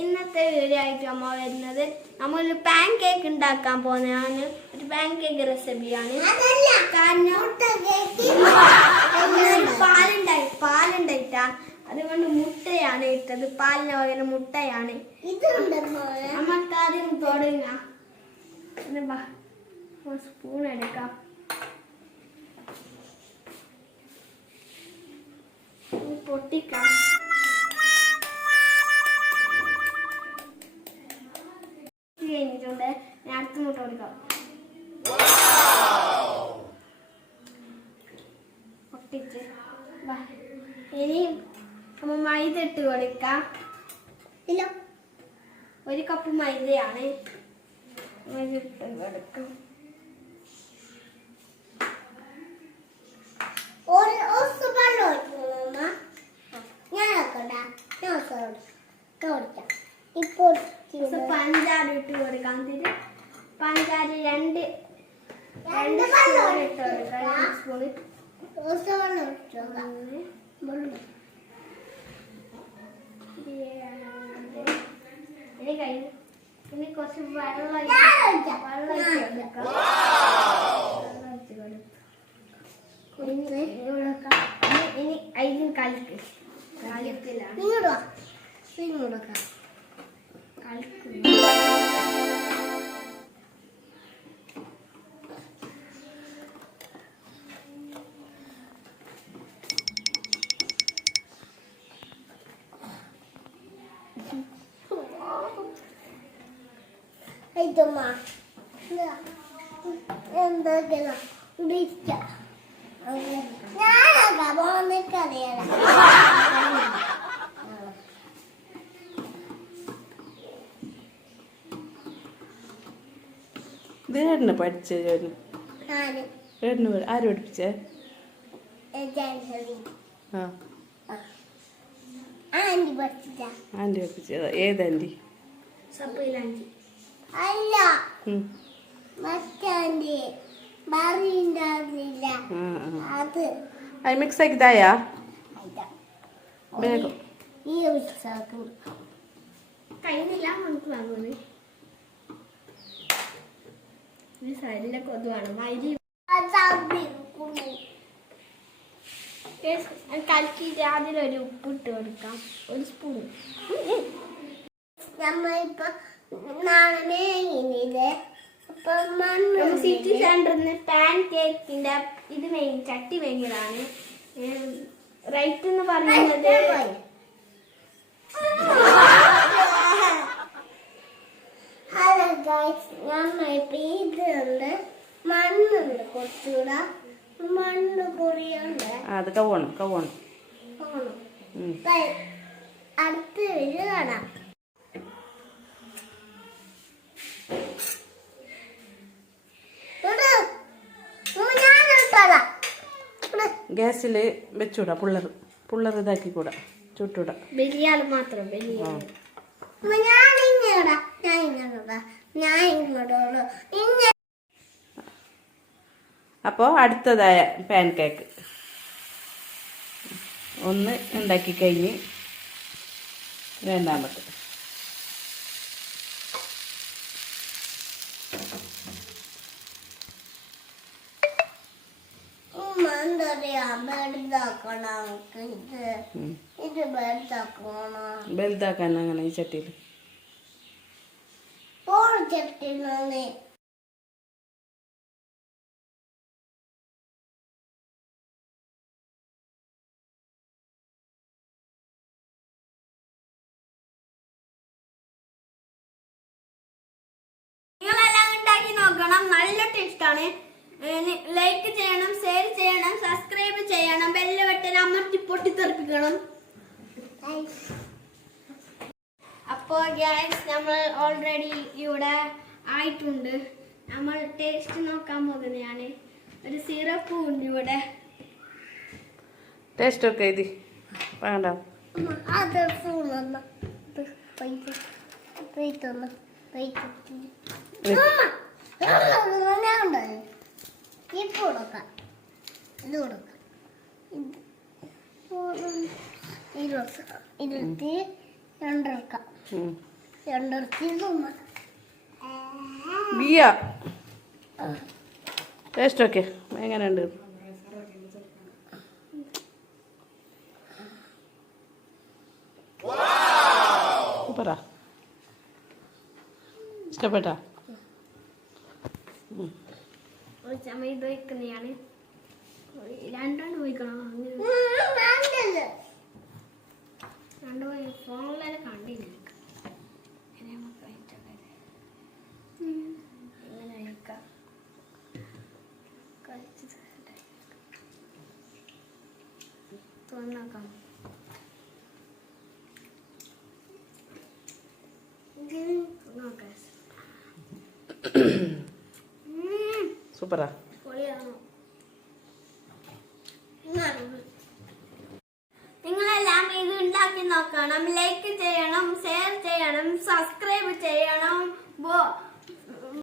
ഇന്നത്തെ വീഡിയോ ആയിട്ട് അമ്മ വരുന്നത് നമ്മളൊരു പാൻ കേക്ക് ഉണ്ടാക്കാൻ പോകുന്നതാണ് ഒരു പാൻ കേക്ക് റെസിപ്പിയാണ് കാരണം പാലുണ്ടായി പാലുണ്ടായിട്ടാ. അതുകൊണ്ട് മുട്ടയാണ് ഇട്ടത്. പാലിന് പകരം മുട്ടയാണ്. നമുക്ക് ആദ്യം തുടങ്ങാം. സ്പൂൺ എടുക്കാം. പൊട്ടിക്കാം. കൊടുക്കാം പൊട്ടിച്ച്. ഇനി നമ്മൾ മൈദ ഇട്ട് കൊടുക്കാം. ഇല്ല. ഒരു കപ്പ് മൈദയാണ്. മൈദ ഇട്ട് കൊടുക്കാം. ഇപ്പോൾ പഞ്ചാര ഇട്ട് കൊടുക്കാൻ ഇതിൽ പഞ്ചാര രണ്ട്. രണ്ട് സ്പൂൺ ഇട്ട് കൊടുക്കാം. രണ്ട് സ്പൂണ് ഇനി കഴിഞ്ഞു ഇനി കുറച്ച് വെള്ളം വെള്ളം കൊടുക്കാം. ഇനി അതിന് ഇനി- കളിക്കില്ല അതിന് കലക്ക് കലക്കിലാണ് എന്തൊക്കെയാ ഞാനൊക്കെ പോന്നിക്കറിയാലോ ഇത് ഏട്ടന് പഠിച്ച ജോലി ഞാൻ ഏട്ടന് പഠി- ആര് പഠിപ്പിച്ചേ? ആന്റി പഠിപ്പിച്ചതാ. ഏതാന്റി അല്ല. അത് മിക്സ് ആക്കിതായാ കലക്കിയിട്ട് ആദ്യം ഒരു ഉപ്പ് ഇട്ട് കൊടുക്കാം. ഒരു സ്പൂൺ നമ്മളിപ്പോ സിറ്റി സെന്ററിൽ നിന്ന് പാൻ കേക്കിന്റെ ഇത് വേങ്ങി ചട്ടി വേങ്ങിയതാണ്. റൈറ്റ് എന്ന് പറയുന്നത് ഹലോ ഗൈസ് നമ്മളിപ്പോ ഇതുണ്ട് മണ്ണുണ്ട് കുറച്ചുകൂടെ. മണ്ണ് പൊടിയുണ്ട്. ആ അത് കവോണം കവോണം പോണം. അപ്പൊ അടുത്ത കാണാം ഇവിടെ. ഉമ്മ, ഞാനിട്ടതാ. ഇവിടെ. ഗ്യാസിൽ വെച്ചൂടാ പുള്ളർ പുള്ളർ ഇതാക്കി കൂടാ ചുട്ടൂടാ. ബിരിയാണി മാത്രം അപ്പോൾ അടുത്തതായ പാൻ കേക്ക് ഒന്ന് ഉണ്ടാക്കി കഴിഞ്ഞ് രണ്ടാമത്തെ. വലുതാക്കാൻ അങ്ങനെ ഈ ചട്ടിയിൽ. നോക്കണം. നല്ല ടേസ്റ്റാണ് ലൈക്ക് ചെയ്യണം ഷെയർ ചെയ്യണം സബ്സ്ക്രൈബ് ചെയ്യണം ബെല്ല് ബട്ടൺ അമർത്തി പൊട്ടിത്തെറിപ്പിക്കണം അപ്പോൾ ഗ്യാസ് നമ്മൾ ഓൾറെഡി ഇവിടെ ആയിട്ടുണ്ട് നമ്മൾ ടേസ്റ്റ് നോക്കാൻ പോകുന്നതാണ് ഒരു സിറപ്പ് ഉണ്ട് ഇവിടെ ടേസ്റ്റ് ഒക്കെ ഇത് വേണ്ട അത് ഫൂണൊന്ന് പോയിട്ട് പോയിട്ടൊന്ന് പോയിട്ട് ഇപ്പൊ കൊടുക്കാം. ഇത് കൊടുക്കാം. കൊടുക്കാം. ഇതിലേക്ക് രണ്ടെടുക്കാം ഉം. ബിയ. ടേസ്റ്റ് ഓക്കെ എങ്ങനെയുണ്ട്? പറ. ഇഷ്ടപ്പെട്ടാ? ഒരു സമയം ഇത് വയ്ക്കുന്നതാണ് രണ്ടാണ്ട് പോയിക്കണം അങ്ങനെ. രണ്ട് പോയി ഫോണിലെല്ലാം കണ്ടില്ല? എങ്ങനെ കഴിക്കാം കഴിച്ചത് തുറന്നോക്കാം. സൂപ്പറാ നിങ്ങളെല്ലാം ഇത് ഉണ്ടാക്കി നോക്കണം. ലൈക്ക് ചെയ്യണം ഷെയർ ചെയ്യണം സബ്സ്ക്രൈബ് ചെയ്യണം.